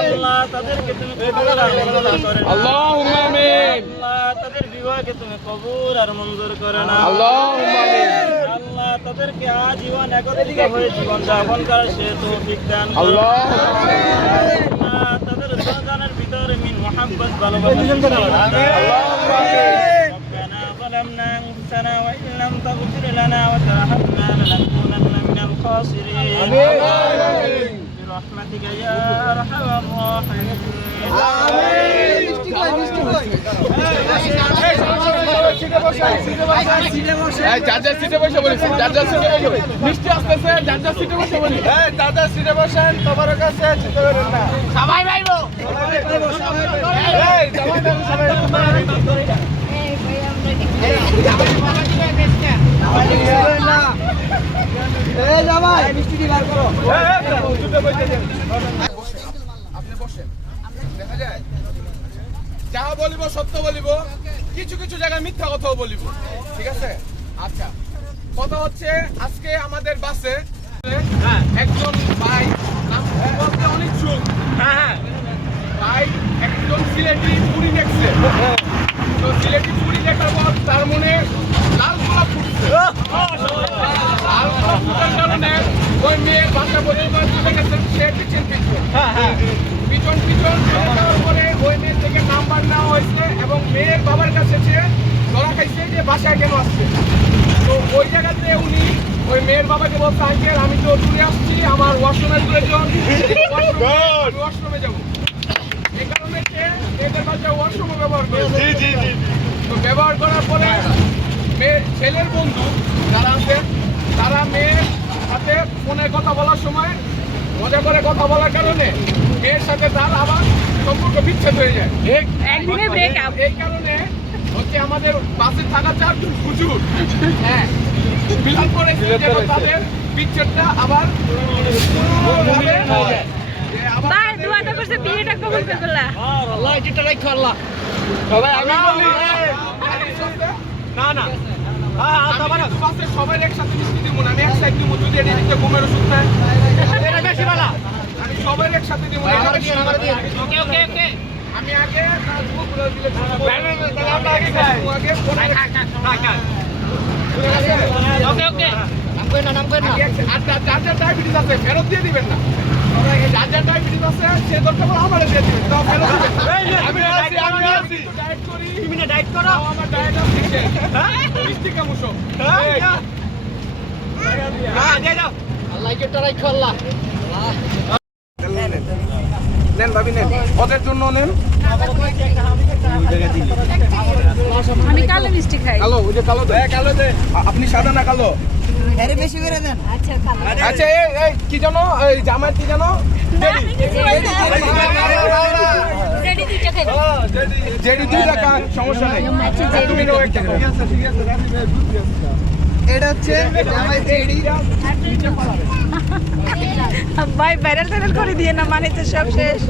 আল্লাহ তাদেরকে তুমি কবুল আর মঞ্জুর করে না আল্লাহুম্মা আমিন আল্লাহ তাদের বিবাহকে তুমি কবুল আর মঞ্জুর করে না আল্লাহুম্মা আমিন আল্লাহ তাদেরকে আজীবন একত্রিত হয়ে জীবন যাপন করার সে তৌফিক দান করো। আল্লাহুম্মা আমিন আল্লাহ তাদের দুজনের ভিতরে মিন মোহাব্বত ভালোবাসা আল্লাহুম্মা আমিন ربنا ظلمنا أنفسنا وإن لم تغفر لنا وترحمنا لنكونن من الخاسرين برحمتك يا أرحم الراحمين এই যার যার সিটে বসে বলিস যার যার সিটে বসে বলিস। মিষ্টি আসতেছে যার যার সিটে বসে বলিস দাদা সিটে বসেন তোমার কাছে চিন্তা করেন না সবাই ভাইবো আপনি বসেন দেখা যায় যাহা বলিব সত্য বলিব কিছু কিছু জায়গায় মিথ্যা কথাও বলিব ঠিক আছে আচ্ছা। কথা হচ্ছে আজকে আমাদের বাসে একজন ভাই নাম বলতে সুখ ভাই একজন সিলেটি পুরি দেখছে তো সিলেটি দেখার পর তার মনে লাল গোলাপ ফুটছে লাল ফুটার কারণে ওই মেয়ের পর্যন্ত চলে সে পিছন পিছন পিছন পিছন চলে যাওয়ার পরে ওই মেয়ের থেকে নাম্বার নেওয়া হয়েছে এবং মেয়ের বাবার কাছে সে ধরা খাইছে যে বাসায় কেন আসছে। তো ওই জায়গাতে উনি ওই মেয়ের বাবাকে বলছে আঙ্কেল আমি তো দূরে আসছি আমার ওয়াশরুমের প্রয়োজন ওয়াশরুমে যাব। এই কারণে সে মেয়েদের বাসায় ওয়াশরুমও ব্যবহার করে। তো ব্যবহার করার পরে ছেলের বন্ধু যারা আছে তারা মেয়ের সাথে ফোনে কথা বলার সময় মজা করে কথা বলার কারণে মেয়ের সাথে তার আবার সম্পর্ক বিচ্ছেদ হয়ে যায়। এই কারণে হচ্ছে আমাদের বাসে থাকা চারজন হুজুর। হ্যাঁ করেছে তাদের বিচ্ছেদটা আবার পুনরায় হয়। ভাই দোয়া তো করছে বিয়েটা কবুল করে করলা সবাই আমি বলি না না। সবাই একসাথে মিষ্টি দিব না আমি এক সাইড দিব যদি এটি দিতে ঘুমের ওষুধ নেয় আমি সবাই একসাথে দিব ওকে ওকে ওকে। আমি আগে দিলে আমরা আগে খাই আগে পরে ওকে ওকে। আর যার যার ডায়াবেটিস আছে ফেরত দিয়ে দিবেন না। যার যার ডায়াবেটিস আছে সে দরকার পড়ে আমারে দিয়ে দিবেন। তাও ফেরত আমি আছি আমি আছি ডায়েট করি। তুমি না ডায়েট করো। আমার ডায়েট আছে। হ্যাঁ? নেন ভাবি নেন ওদের জন্য নেন আমি কালো মিষ্টি খাই কালো ওই যে কালো দে কালো দে আপনি সাদা না। কালো আচ্ছা কালো আচ্ছা এই কি জানো এই জামাই কি জানো জেডি দুই টাকা সমস্যা নেই। তুমি নাও একটা করে। এটা হচ্ছে জেডি। ভাই ভাইরাল টাইরাল করে দিয়ে না মানে তো সব শেষ।